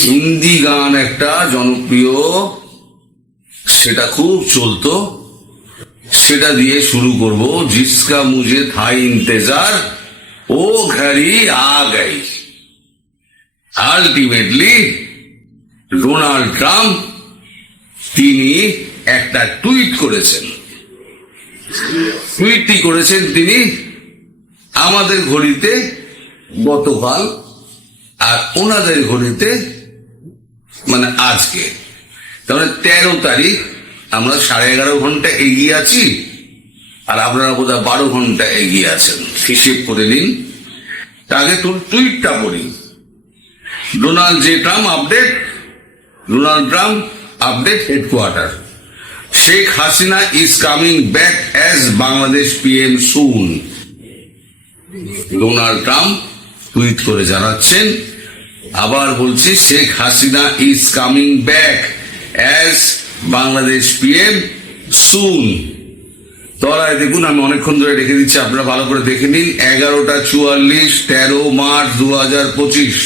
হিন্দি গান একটা জনপ্রিয়, সেটা খুব চলতো। সেটা দিয়ে শুরু করব। জিসকা মুঝে থা ইন্তেজার, ও ঘড়ি আ গই। আলটিমেটলি ডোনাল্ড ট্রাম্প তিনি একটা টুইট করেছেন। টুইটটি করেছেন তিনি, আমাদের ঘড়িতে গতকাল আর ওনাদের ঘড়িতে মানে আজকে। তাহলে তেরো তারিখ আমরা সাড়ে এগারো ঘণ্টা এগিয়ে আছি, আর আপনারা বোধহয় বারো ঘণ্টা এগিয়ে আছেন। হিসেব করে নিন। তাকে তোর টুইটটা পড়ি Donald J Trump update, Donald Trump update headquarter. Sheikh Hasina is coming back as Bangladesh PM soon Donald Trump tweet করে জানাচ্ছেন আবার বলছি Sheikh Hasina is coming back as Bangladesh PM soon তলায় দেখুন, আমি অনেকক্ষণ ধরে রেখে দিচ্ছি, আপনারা ভালো করে দেখে নিন। এগারোটা চুয়াল্লিশ, তেরো মার্চ দু হাজার পঁচিশ।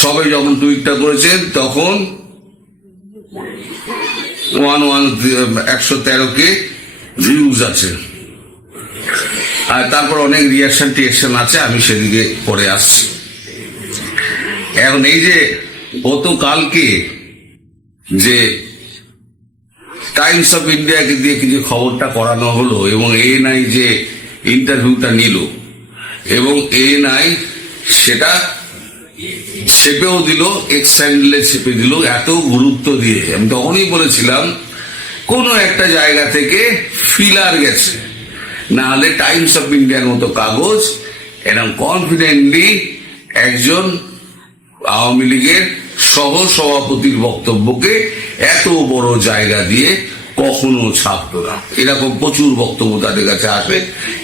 সবে যখন টুইটটা করেছেন, তখন ওয়ান ওয়ান, একশো তেরো কে ভিউজ আছে। আর তারপর অনেক রিয়াকশন টিয়াকশন আছে, আমি সেদিকে পরে আসছি। এখন এই যে গতকালকে যে টাইমস অফ ইন্ডিয়াকে দিয়ে কিছু খবরটা করানো হলো এবং এ নাই যে ইন্টারভিউটা নিল, এবং এ নাই সেটা চেপেও দিল এক্স স্যান্ডেলে চেপে দিল, এত গুরুত্ব দিয়ে। আমি তখনই বলেছিলাম, কোনো একটা জায়গা থেকে ফিলার গেছে। না হলে টাইমস অফ ইন্ডিয়ার মতো কাগজ এরকম কনফিডেন্টলি একজন আওয়ামী লীগের সহ সভাপতির বক্তব্যকে এত বড় জায়গা দিয়ে কখনো ছাপতো না। এরকম প্রচুর বক্তব্য তাদের কাছে আসে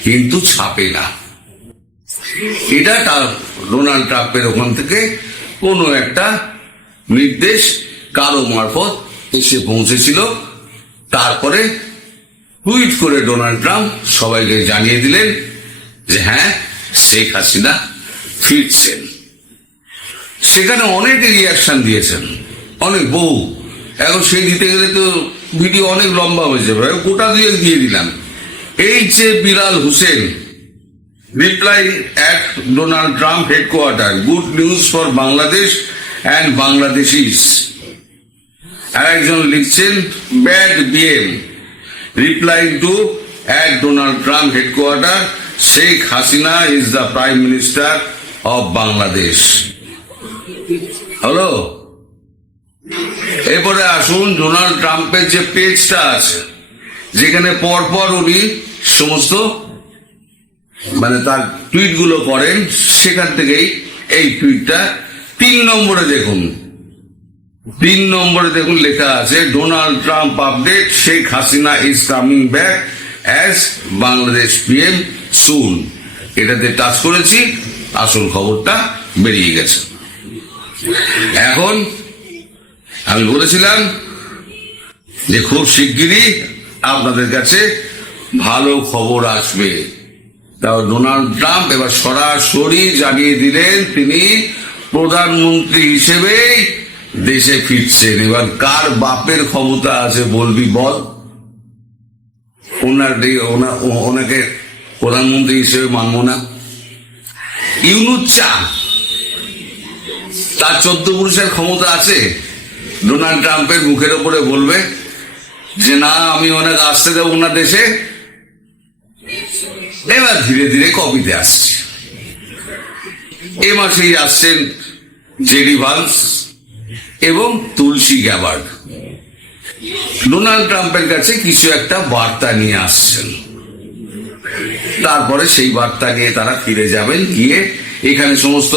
কিন্তু ছাপে না। এটা তার ডোনাল্ড ট্রাম্পের ওখান থেকে কোনো একটা নির্দেশ কারও মারফত এসে পৌঁছেছিল। তারপরে টুইট করে ডোনাল্ড ট্রাম্প সবাইকে জানিয়ে দিলেন যে হ্যাঁ শেখ হাসিনা ফিরছেন। সেখানে অনেক রিয়াকশন দিয়েছেন। অনেক বহু এখন সে দিতে গেলে তো ভিডিও অনেক লম্বা হয়ে যাবে। গোটা দিয়ে দিয়ে দিলাম। H A Bilal Hossain reply at Donald Trump headquarter good news for Bangladesh and Bangladeshis আর একজন লিখছেন bad BM reply to at Donald Trump headquarter Sheikh Hasina is the prime minister of Bangladesh hello? এরপরে আসুন, Donald ট্রাম্পের যে পেজটা আছে, যেখানে পরপর উনি সমস্ত মানে তার টুইটগুলো করেন, সেখান থেকেই এই টুইটটা। তিন নম্বরে দেখুন, তিন নম্বরে দেখুন লেখা আছে, Donald Trump update, Sheikh Hasina is coming back as Bangladesh PM soon এটাতে টাচ করেছি, আসল খবরটা বেরিয়ে গেছে। এখন আমি বলেছিলাম যে খুব শিগগিরই আপনাদের কাছে ভালো খবর আসবে। তাও ডোনাল্ড ট্রাম্প এবার সরাসরি জানিয়ে দিলেন, তিনি প্রধানমন্ত্রী হিসেবেই দেশে ফিরছেন। এবার কার বাপের ক্ষমতা আছে বলবি বল? ওনার ওনাকে প্রধানমন্ত্রী হিসেবে মানব না। ইউনুস চা তার চোদ্দ পুরুষের ক্ষমতা আছে। ডোনাল্ড ট্রাম্পের মুখের ওপরে বলবে যে, না, আমি অনেক আসতে দেবো ওনার দেশে। এবার ধীরে ধীরে কপিতে আসছে। এ মাসেই আসছেন জেডি ভান্স এবং তুলসী গ্যাবার্ড। ডোনাল্ড ট্রাম্পের কাছে কিছু একটা বার্তা নিয়ে আসছেন। তারপরে সেই বার্তা নিয়ে তারা ফিরে যাবেন গিয়ে এখানে সমস্ত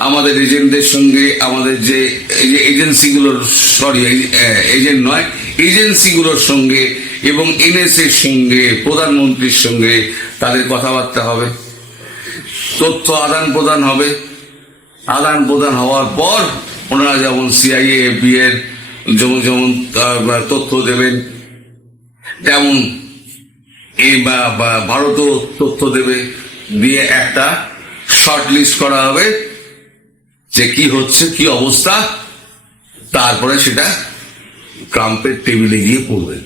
আমাদের এজেন্টদের সঙ্গে, আমাদের যে এজেন্সিগুলোর সরি এজেন্ট নয়, এজেন্সিগুলোর সঙ্গে এবং এনএসএর সঙ্গে, প্রধানমন্ত্রীর সঙ্গে তাদের কথাবার্তা হবে। তথ্য আদান প্রদান হবে। আদান প্রদান হওয়ার পর ওনারা যেমন সিআইএ এফবি এর যেমন যেমন তথ্য দেবেন, তেমন এই বা- বা- ভারতও তথ্য দেবে। দিয়ে একটা শর্ট লিস্ট করা হবে। যে কি হচ্ছে, কি অবস্থা, তারপরে সেটা ট্রাম্পের টেবিলে গিয়ে পড়বে।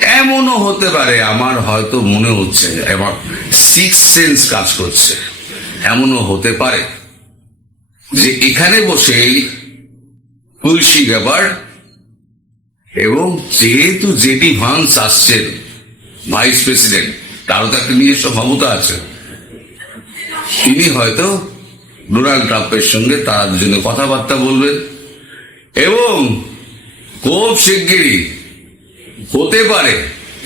এমনও হতে পারে, আমার হয়তো মনে হচ্ছে, এবার সিক্স সেন্স কাজ করছে। এমনও হতে পারে যে এখানে বসেই তুলসী ব্যাপার এবং যেহেতু জেডি ভান্স আসছেন, ভাইস প্রেসিডেন্ট, তারও তো একটা নিজস্ব ক্ষমতা আছে। তিনি হয়তো ডোনাল্ড ট্রাম্পের সঙ্গে তারা দুজনে কথাবার্তা বলবেন। এবং খুব শিগগিরই হতে পারে,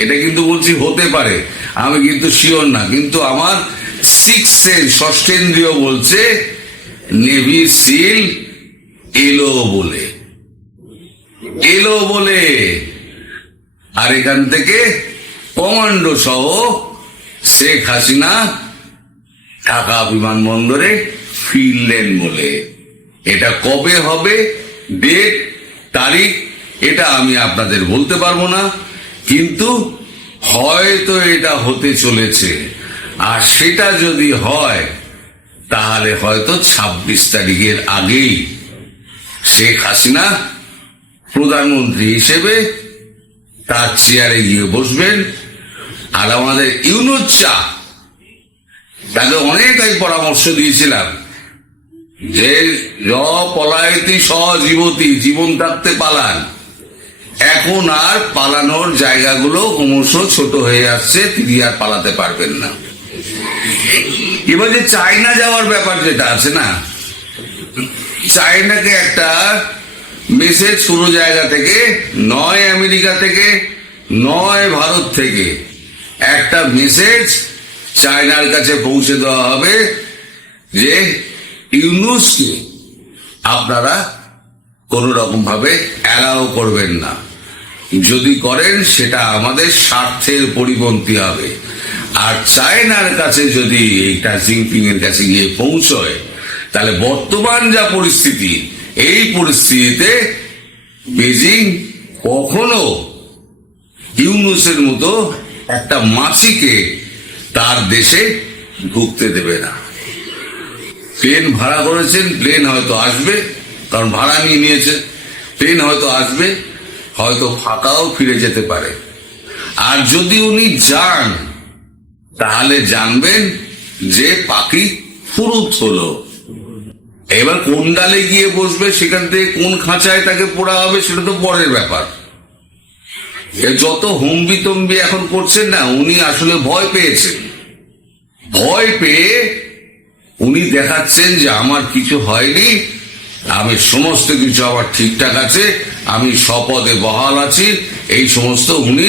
এটা কিন্তু বলছি হতে পারে, আমি কিন্তু শিওর না, কিন্তু আমার সিক্স সেন্স ষষ্ঠেন্দ্রীয় বলছে নেভি সিল এলো বলে। এলো বলে। আর এখান থেকে কমান্ডো সহ শেখ হাসিনা ঢাকা বিমানবন্দরে ফিরলেন বলে। এটা কবে হবে? ডেট তারিখ, এটা আমি আপনাদের বলতে পারব না। কিন্তু হয়তো এটা হতে চলেছে। আর সেটা যদি হয়, তাহলে হয়তো ছাব্বিশ তারিখের আগেই শেখ হাসিনা প্রধানমন্ত্রী হিসেবে তার চেয়ারে গিয়ে বসবেন। আর আমাদের ইউনুস চা, তাকে অনেক আমি পরামর্শ দিয়েছিলাম। যে পলায়তি সজীবতী জীবন থাকতে পালান। এখন আর পালানোর জায়গাগুলো ক্রমশ ছোট হয়ে আসছে, তিনি আর পালাতে পারবেন না। এবার যে চায়না যাওয়ার ব্যাপার যেটা আছে না, চায়নাকে একটা মেসেজ কোনো জায়গা থেকে, নয় আমেরিকা থেকে, নয় ভারত থেকে একটা মেসেজ চায়নার কাছে পৌঁছে দেওয়া হবে যে ইউনুসকে আপনারা কোন রকম ভাবে অ্যালাউ করবেন না। যদি করেন, সেটা আমাদের স্বার্থের পরিপন্থী হবে। আর চায়নার কাছে যদি এইটা জিনপিং এর কাছে গিয়ে পৌঁছয়, তাহলে বর্তমান যা পরিস্থিতি, এই পরিস্থিতিতে বেজিং কখনো ইউনুসের মতো একটা মাসিকে তার দেশে ঢুকতে দেবে না। প্লেন ভাড়া করেছেন প্লেন হয়তো আসবে, কারণ ভাড়া নিয়ে নিয়েছে। প্লেন হয়তো আসবে, হয়তো ফাঁকাও ফিরে যেতে পারে। আর যদি উনি যান, তাহলে জানবেন যে পাখি ফুরুত হলো। এবার কোন ডালে গিয়ে বসবে, সেখান থেকে কোন খাঁচায় তাকে পোড়া হবে, সেটা তো পরের ব্যাপার। যত হম্বি তম্বি এখন করছেন না, উনি আসলে ভয় পেয়েছেন। ভয় পেয়ে উনি দেখাচ্ছেন যে আমার কিছু হয়নি, আমি সমস্ত কিছু আমার ঠিকঠাক আছে, আমি স্বপদে বহাল আছি, এই সমস্ত উনি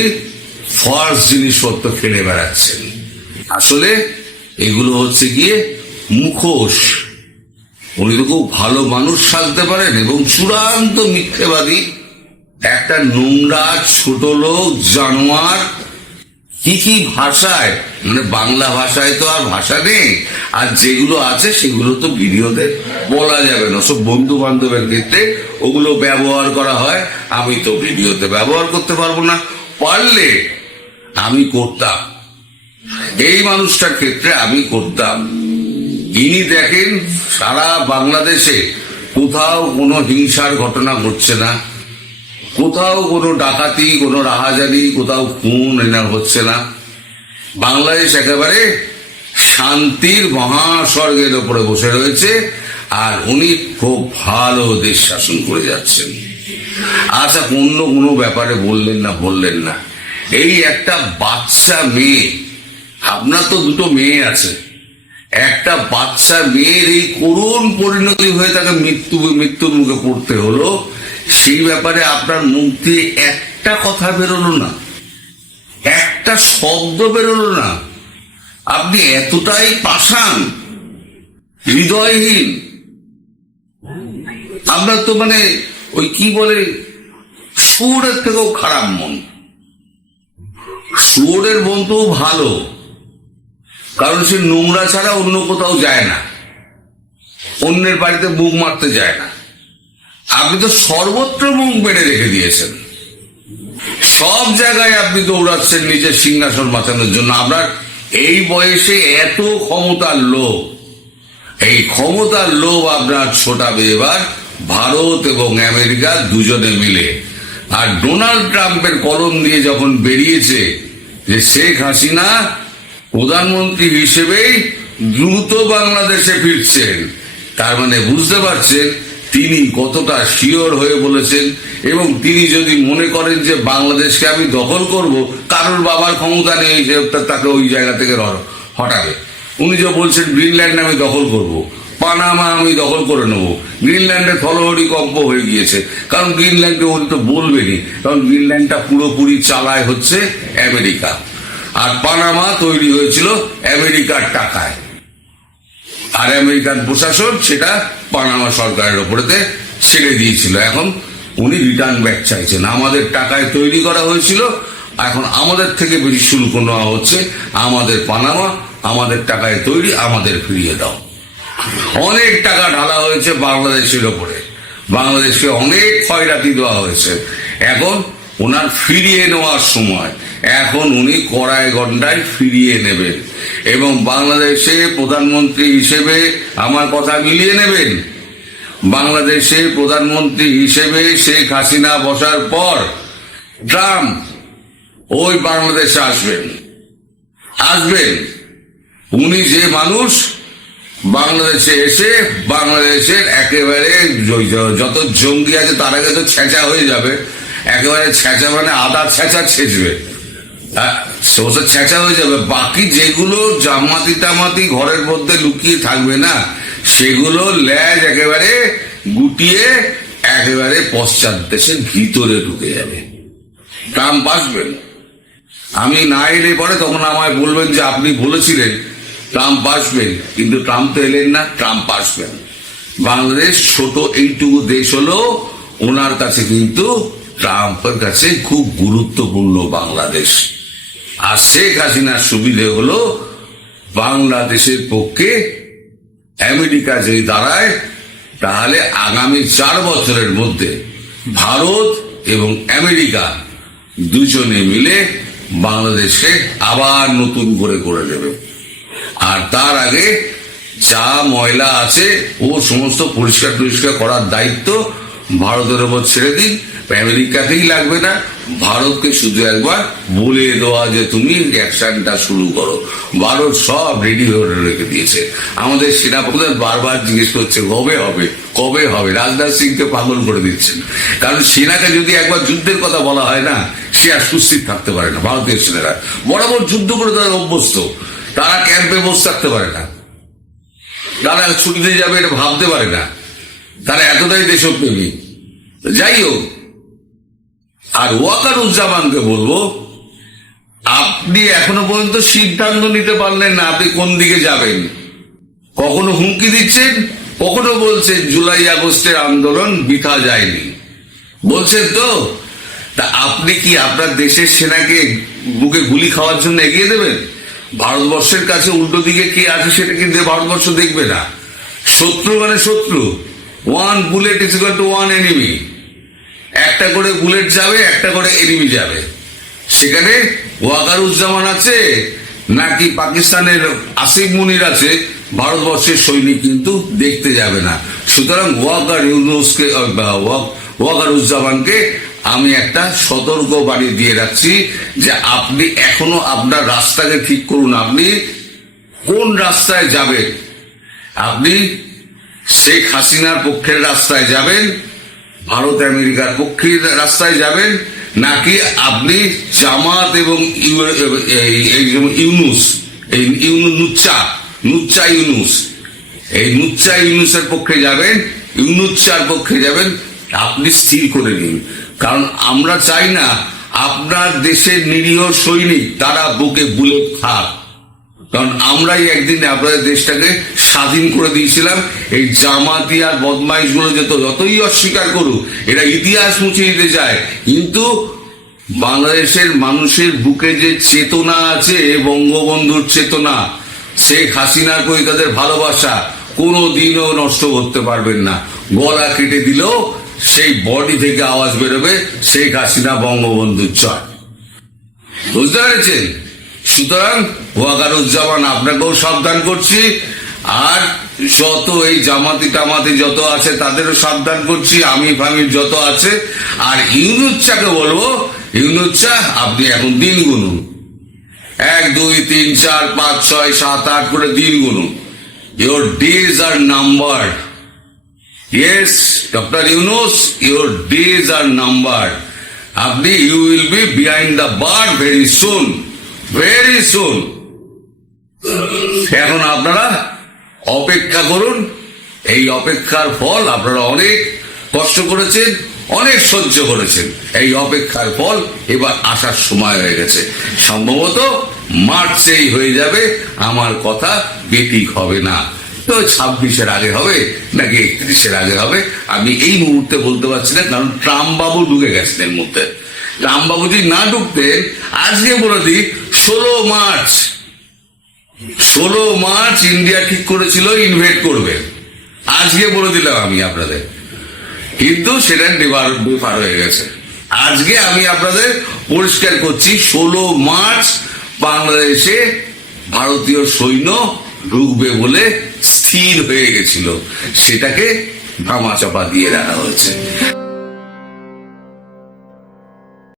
ফলস জিনিসপত্র খেলে বেড়াচ্ছেন। আসলে এগুলো হচ্ছে গিয়ে মুখোশ। উনি তো খুব ভালো মানুষ সাজতে পারেন এবং চূড়ান্ত মিথ্যেবাদী একটা নোংরা ছোট লোক, জানোয়ার কি কি ভাষায়? মানে বাংলা ভাষায় তো আর ভাষা নেই। আর যেগুলো আছে, সেগুলো তো ভিডিওতে বলা যাবে না। সব বন্ধু বান্ধবের ক্ষেত্রে ওগুলো ব্যবহার করা হয়। আমি তো ভিডিওতে ব্যবহার করতে পারব না। পারলে আমি করতাম। এই মানুষটার ক্ষেত্রে আমি করতাম। ইনি দেখেন, সারা বাংলাদেশে কোথাও কোনো হিংসার ঘটনা ঘটছে না। কোথাও কোনো ডাকাতি, কোনো রাহাজানি, কোথাও খুন এনার হচ্ছে না। বাংলাদেশ একেবারে শান্তির মহাস্বর্গের ওপরে বসে রয়েছে আর উনি খুব ভালো দেশ শাসন করে যাচ্ছেন। আচ্ছা অন্য কোনো ব্যাপারে বললেন না বললেন না। এই একটা বাচ্চা মেয়ে, আপনার তো দুটো মেয়ে আছে। একটা বাচ্চা মেয়ের এই করুণ পরিণতি হয়ে তাকে মৃত্যু, মৃত্যুর মুখে পড়তে হলো। সেই ব্যাপারে আপনার মুখ দিয়ে একটা কথা বেরোলো না। একটা শব্দ বেরোলো না। আপনি এতটাই পাষাণ, হৃদয়হীন। আপনার তো মানে ওই কি বলে সুরের থেকেও খারাপ মন। শুয়োরের মন তো ভালো, কারণ সে নোংরা ছাড়া অন্য কোথাও যায় না। অন্যের বাড়িতে বুক মারতে যায় না। আপনি তো সর্বত্র মুখ বেড়ে রেখে দিয়েছেন। সব জায়গায় আপনি দৌড়াচ্ছেন নিজের সিংহাসন বাঁচানোর জন্য। আপনার এই বয়সে এত ক্ষমতার লোভ, এই ক্ষমতার লোভ আপনার ছোটাবে এবার ভারত এবং আমেরিকা দুজনে মিলে। আর ডোনাল্ড ট্রাম্পের কলম দিয়ে যখন বেরিয়েছে যে শেখ হাসিনা প্রধানমন্ত্রী হিসেবেই দ্রুত বাংলাদেশে ফিরছেন, তার মানে বুঝতে পারছেন তিনি কতটা শিওর হয়ে বলেছেন এবং তিনি যদি মনে করেন যে বাংলাদেশকে আমি দখল করব, কারোর বাবার ক্ষমতা নেই যে তাকে ওই জায়গা থেকে হটাবে। উনি যে বলছেন, গ্রিনল্যান্ড আমি দখল করব, পানামা আমি দখল করে নেব। গ্রিনল্যান্ডের থলহরি কম্প হয়ে গিয়েছে। কারণ গ্রিনল্যান্ডকে উনি তো বলবেনই, কারণ গ্রিনল্যান্ডটা পুরোপুরি চালায় হচ্ছে আমেরিকা। আর পানামা তৈরি হয়েছিল আমেরিকার টাকায়। আর আমেরিকান প্রশাসন সেটা পানামা সরকারের ওপরেতে ছেড়ে দিয়েছিল। এখন উনি রিটার্ন ব্যাক চাইছেন। আমাদের টাকায় তৈরি করা হয়েছিল। এখন আমাদের থেকে বেশি শুল্ক নেওয়া হচ্ছে। আমাদের পানামা, আমাদের টাকায় তৈরি, আমাদের ফিরিয়ে দাও। অনেক টাকা ঢালা হয়েছে বাংলাদেশের ওপরে। বাংলাদেশকে অনেক ক্ষয়রাতি দেওয়া হয়েছে। এখন ওনার ফিরিয়ে নেওয়ার সময়। এখন উনি কড়াই গন্ডায় ফিরিয়ে নেবেন। এবং বাংলাদেশে প্রধানমন্ত্রী হিসেবে আমার কথা মিলিয়ে নেবেন? বাংলাদেশে প্রধানমন্ত্রী হিসেবে শেখ হাসিনা বসার পর ট্রাম্প ওই বাংলাদেশে আসবেন। আসবেন। উনি যে মানুষ বাংলাদেশে এসে, বাংলাদেশের একেবারে যত জঙ্গি আছে তার আগে তো ছেঁচা হয়ে যাবে। একেবারে ছেঁচা মানে আদা ছেঁচা ছেঁচবে। হ্যাঁ, সমস্ত ছেঁচা হয়ে যাবে। বাকি যেগুলো জামাতি টামাতি ঘরের মধ্যে লুকিয়ে থাকবে না সেগুলো ল্যাজ একেবারে গুটিয়ে একেবারে পশ্চাৎ দেশের ভিতরে ঢুকে যাবে। ট্রাম্প আসবেন। আমি না এলে পরে তখন আমায় বলবেন যে আপনি বলেছিলেন ট্রাম্প আসবেন কিন্তু ট্রাম্প তো এলেন না ট্রাম্প আসবেন। বাংলাদেশ ছোট এইটুকু দেশ হলো ওনার কাছে কিন্তু ট্রাম্পের কাছে খুব গুরুত্বপূর্ণ বাংলাদেশ। আর শেখ হাসিনার সুবিধে হলো বাংলাদেশের পক্ষে আমেরিকা যদি দাঁড়ায়, তাহলে আগামী চার বছরের মধ্যে ভারত এবং আমেরিকা দুজনে মিলে বাংলাদেশে আবার নতুন করে করে দেবে আর তার আগে যা ময়লা আছে, ও সমস্ত পরিষ্কার টরিষ্কার করার দায়িত্ব ভারতের ওপর ছেড়ে দিন। আমেরিকাকেই লাগবে না? ভারতকে শুধু একবার বলে দেওয়া যে তুমি অ্যাকশনটা শুরু করো। ভারত সব রেডি হয়ে রেখে দিয়েছে। আমাদের সেনাপ্রধান বারবার জিজ্ঞেস করছে, কবে হবে? কবে হবে? রাজনাথ সিংকে পাগল করে দিচ্ছেন। কারণ সেনাকে যদি একবার যুদ্ধের কথা বলা হয় না, সে আর সুস্থির থাকতে পারে না, ভারতীয় সেনারা। বরাবর যুদ্ধ করে তারা অভ্যস্ত। তারা ক্যাম্পে বসে থাকতে পারে না। তারা ছুটিতে যাবে এটা ভাবতে পারে না। তারা এতটাই দেশপ্রেমী। যাই হোক আর ওয়াকারুজ্জামানকে বলব, আপনি এখনও পর্যন্ত সিদ্ধান্ত নিতে পারলেন না আপনি কোন দিকে যাবেন। কখনো হুমকি দিচ্ছেন, কখনো বলছেন জুলাই আগস্টের আন্দোলন বৃথা যায়নি। বলছেন তো, তা আপনি কি আপনার দেশের সেনাকে বুকে গুলি খাওয়ার জন্য এগিয়ে দেবেন? ভারতবর্ষের কাছে উল্টো দিকে কে আছে সেটা কিন্তু ভারতবর্ষ দেখবে না। শত্রু মানে শত্রু। One bullet is to one enemy একটা করে বুলেট যাবে, একটা করে এনিমি যাবে। সেখানে ওয়াকারুজ্জামান আছে, নাকি পাকিস্তানের আসিফ মুনির আছে, ভারতবর্ষের সৈনিক কিন্তু দেখতে যাবে না। সুতরাং ওয়াকার ইউনুসকে ওয়াকারুজ্জামানকে আমি একটা সতর্ক বাণী দিয়ে রাখছি যে আপনি এখনও আপনার রাস্তাকে ঠিক করুন। আপনি কোন রাস্তায় যাবেন? আপনি শেখ হাসিনার পক্ষের রাস্তায় যাবেন ভারত আমেরিকার পক্ষে রাস্তায় যাবেন, নাকি আপনি জামাত এবং ইউনুস, এই নুচ্চা নুচ্চা ইউনুস, এই নুচ্চা ইউনুসের পক্ষে যাবেন, ইউনুচ্চার পক্ষে যাবেন, আপনি স্থির করে নিন। কারণ আমরা চাই না, আপনার দেশের নিরীহ সৈনিক, তারা বুকে বুলেট খাক। কারণ আমরাই একদিন আপনাদের দেশটাকে স্বাধীন করে দিয়েছিলাম। এই জামাতি আর বদমাইশগুলো যেত যতই অস্বীকার করুক এটা ইতিহাস মুছে দিতে চায়। কিন্তু বাংলাদেশের মানুষের বুকে যে চেতনা আছে, বঙ্গবন্ধুর চেতনা, শেখ হাসিনার প্রতি তাদের ভালোবাসা কোনো দিনও নষ্ট করতে পারবেন না। গলা কেটে দিলেও সেই বডি থেকে আওয়াজ বেরোবে শেখ হাসিনা বঙ্গবন্ধুর চয় বুঝতে পেরেছেন? সুতরাং ওয়াকারুজ্জামান, আপনাকেও সাবধান করছি। আর যত এই জামাতি টামাতি যত আছে, তাদেরও সাবধান করছি, আমি ফামির যত আছে। আর ইউনুচ্চাকে বলব ইউনুচ্চা আপনি এখন দিন গুনুন। এক, দুই, তিন, চার, পাঁচ, ছয়, সাত, আট করে দিন গুনুন। Your days are number yes doctor Yunus your days are number আপনি you will be behind the bar very soon very soon এখন আপনারা অপেক্ষা করুন। এই অপেক্ষার ফল আপনারা অনেক কষ্ট করেছেন, অনেক সহ্য করেছেন। এই অপেক্ষার ফল এবার আসার সময় হয়ে গেছে। সম্ভবত মার্চেই হয়ে যাবে, আমার কথা বেটিক হবে না। তো ছাব্বিশের আগে হবে, নাকি একত্রিশের আগে হবে, আমি এই মুহূর্তে বলতে পারছি না, কারণ ট্রাম্প বাবু ঢুকে গেছেন এর মধ্যে। ট্রাম্প বাবু যদি না ঢুকতেন আজকে বলে দিই ষোলো মার্চ ষোলো মার্চ ইন্ডিয়া ঠিক করেছিল ইনভেট করবে। আজকে বলে দিলাম আমি আপনাদের। কিন্তু সেটা ডিবার বেফার হয়ে গেছে। আজকে আমি আপনাদের পরিষ্কার করছি, ষোলো মার্চ বাংলাদেশে ভারতীয় সৈন্য ঢুকবে বলে স্থির হয়ে গেছিল। সেটাকে ধামাচাপা দিয়ে রাখা হয়েছে।